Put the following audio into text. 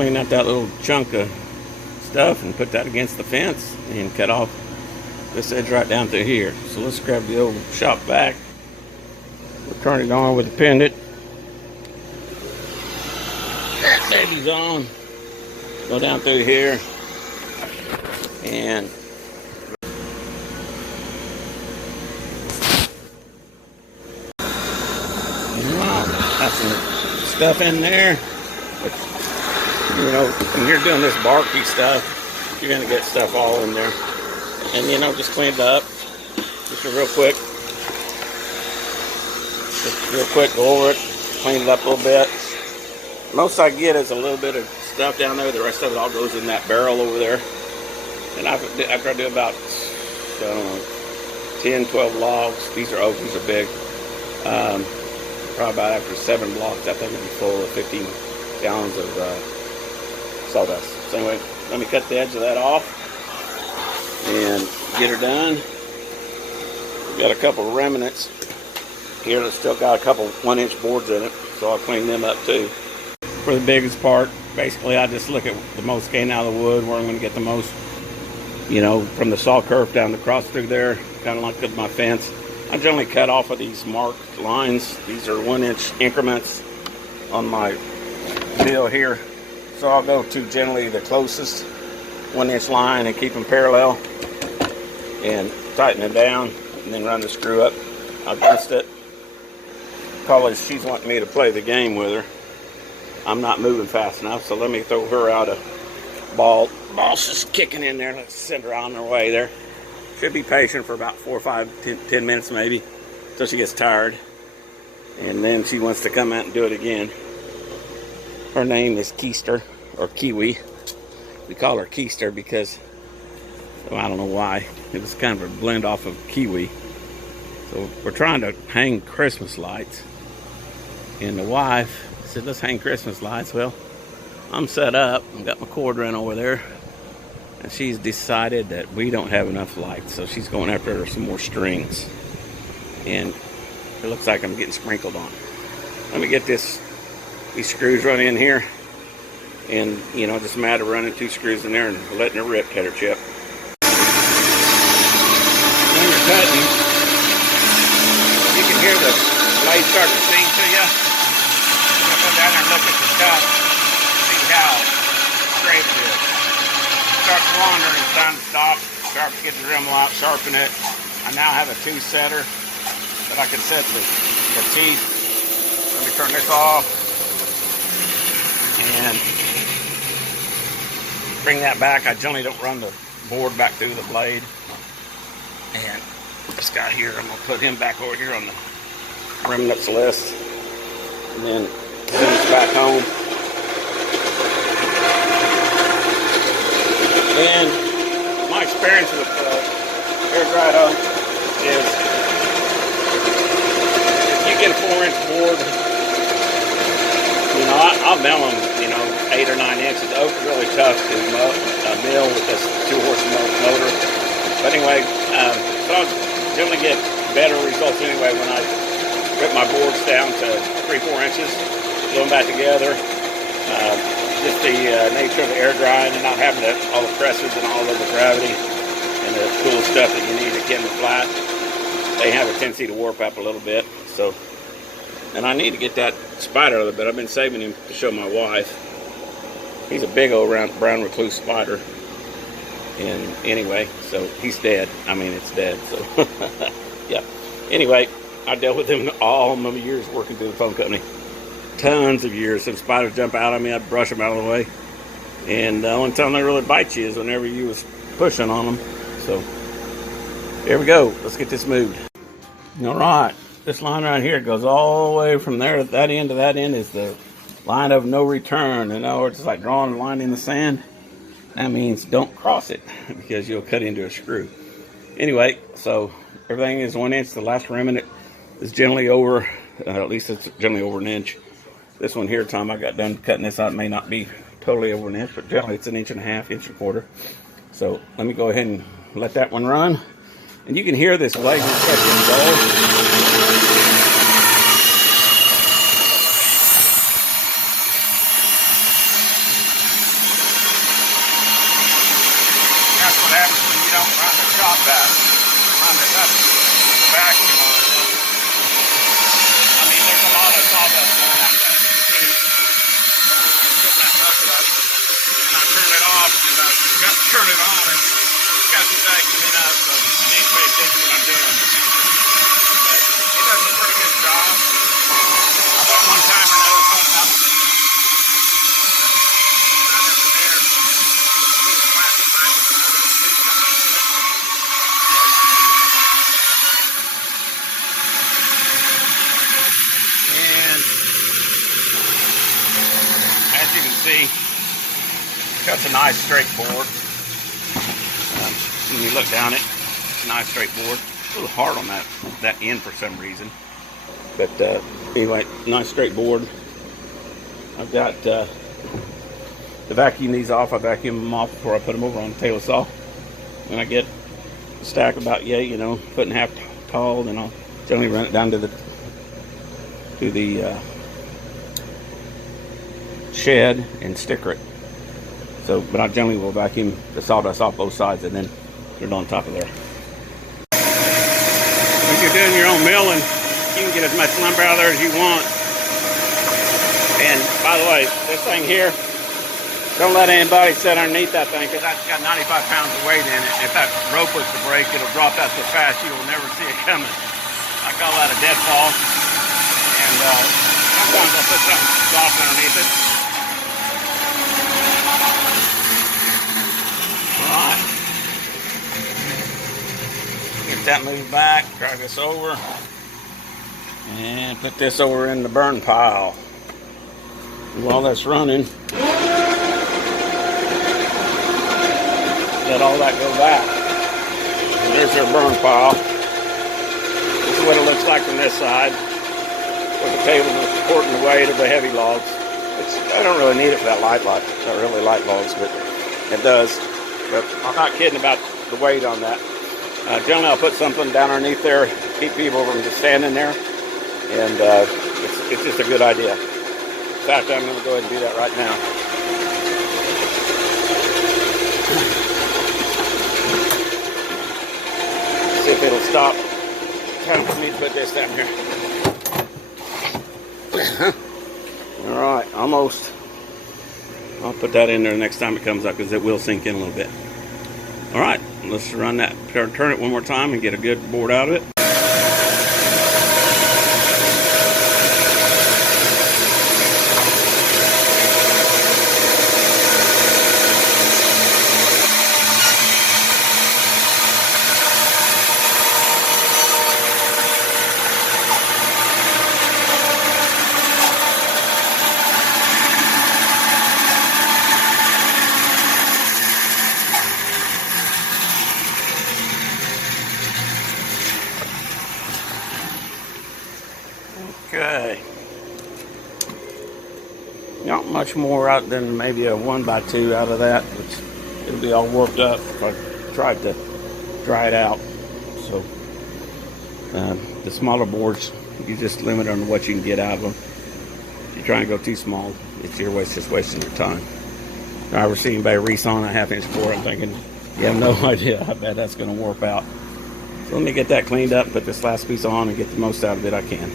clean out that little chunk of stuff and put that against the fence and cut off this edge right down through here. So let's grab the old shop vac. We'll turn it on with the pendant. That baby's on. Go down through here and got some stuff in there. But, you know, when you're doing this barky stuff, you're gonna get stuff all in there. And you know, just clean it up. Just a real quick. Just real quick, go over it, clean it up a little bit. Most I get is a little bit of stuff down there. The rest of it all goes in that barrel over there. And after I do about, I don't know, 10, 12 logs. These are oak, these are big. Probably about after 7 blocks, I think it'll be full of 15 gallons of sawdust. So anyway, let me cut the edge of that off and get her done. We've got a couple of remnants here that still got a couple 1-inch boards in it, so I'll clean them up too. For the biggest part, basically I just look at the most gain out of the wood, where I'm going to get the most, you know, from the saw curve down across through there, kind of like with my fence. I generally cut off of these marked lines. These are 1-inch increments on my deal here. So I'll go to generally the closest 1-inch line and keep them parallel and tighten it down and then run the screw up against it. Because she's wanting me to play the game with her. I'm not moving fast enough, so let me throw her out a ball. Ball's just kicking in there. Let's send her on her way there. Should be patient for about 4 or 5, 10 minutes maybe, until she gets tired. And then she wants to come out and do it again. Her name is Keister, or Kiwi. We call her Keister because, well, I don't know why. It was kind of a blend off of Kiwi. So we're trying to hang Christmas lights. And the wife said, let's hang Christmas lights. Well, I'm set up. I've got my cord run over there. And she's decided that we don't have enough lights, so she's going after some more strings. And it looks like I'm getting sprinkled on. Let me get these screws run in here. And, you know, just a matter of running 2 screws in there and letting her rip, cut her chip. When you're cutting, you can hear the blade start to sing to you. I'm going to go down there and look at the cut, see how straight it is. Starts wandering, it's time to stop. Start to get the Dremel out, sharpen it. I now have a 2-setter that I can set the teeth. Let me turn this off and bring that back. I generally don't run the board back through the blade. And this guy here, I'm gonna put him back over here on the remnants list, and then send this back home. And my experience with air dried oak is, if you get a 4-inch board, you know, I'll mill them, you know, 8 or 9 inches. The oak is really tough to mill with this 2-horse motor. But anyway, so I'll generally get better results anyway when I rip my boards down to 3-4 inches, glue them back together. Just the nature of the air drying and not having all the presses and all of the gravity and the cool stuff that you need to get them flat. They have a tendency to warp up a little bit. So, and I need to get that spider a little bit. I've been saving him to show my wife. He's a big old brown recluse spider. And anyway, so he's dead. I mean, it's dead. So yeah. Anyway, I dealt with him all my years working through the phone company. Tons of years. If spiders jump out at me, I'd brush them out of the way. And the only time they really bite you is whenever you was pushing on them. So here we go. Let's get this moved. All right. This line right here goes all the way from there to that end. To that end is the line of no return. In other words, it's like drawing a line in the sand. That means don't cross it because you'll cut into a screw. Anyway, so everything is 1 inch. The last remnant is generally over, at least it's generally over 1 inch. This one here, time I got done cutting this out, may not be totally over 1 inch, but generally it's 1.5 inches, 1.25 inches. So let me go ahead and let that one run. And you can hear this blade touching dull. top back. That's vacuum on it. I mean, there's a lot of sawdust going out that tube. That dust up. And I turn it off, and I got to turn it on, and it's got some vacuum in up, so I need to pay attention to what I'm doing. But it does a pretty good job. One time or another, something up. And as you can see, cuts a nice straight board. When you look down it, it's a nice straight board. A little hard on that end for some reason. But anyway, nice straight board. I've got to vacuum these off. I vacuum them off before I put them over on the table saw. When I get a stack about foot and a half tall, then I'll generally run it down to the shed and sticker it. So, but I generally will vacuum the sawdust off both sides and then put it on top of there. When you're doing your own milling, you can get as much lumber out of there as you want. And by the way, this thing here, don't let anybody sit underneath that thing, because that's got 95 pounds of weight in it. If that rope was to break, it'll drop out so fast you will never see it coming. I call that a deadfall. And sometimes I'll put something soft underneath it. Alright. Get that moved back, drag this over, and put this over in the burn pile. And while that's running, let all that go back. And there's your burn pile. This is what it looks like from this side, with the table supporting the weight of the heavy logs. I don't really need it for that light log. Not really light logs, but it does. But I'm not kidding about the weight on that. Generally, I'll put something down underneath there, keep people from just standing there, and it's just a good idea. In fact, I'm going to go ahead and do that right now. See if it'll stop. Time for me to put this down here. Alright, almost. I'll put that in there next time it comes up, because it will sink in a little bit. Alright, let's run that, turn it one more time and get a good board out of it. Okay. Not much more out than maybe a 1x2 out of that, which it'll be all worked up if I tried to dry it out. So the smaller boards, you just limit on what you can get out of them. If you're trying to go too small, it's just wasting your time. I was seeing by resawing a 1/2 inch board, I'm thinking, you have no idea how bad that's going to warp out. So let me get that cleaned up, put this last piece on, and get the most out of it I can.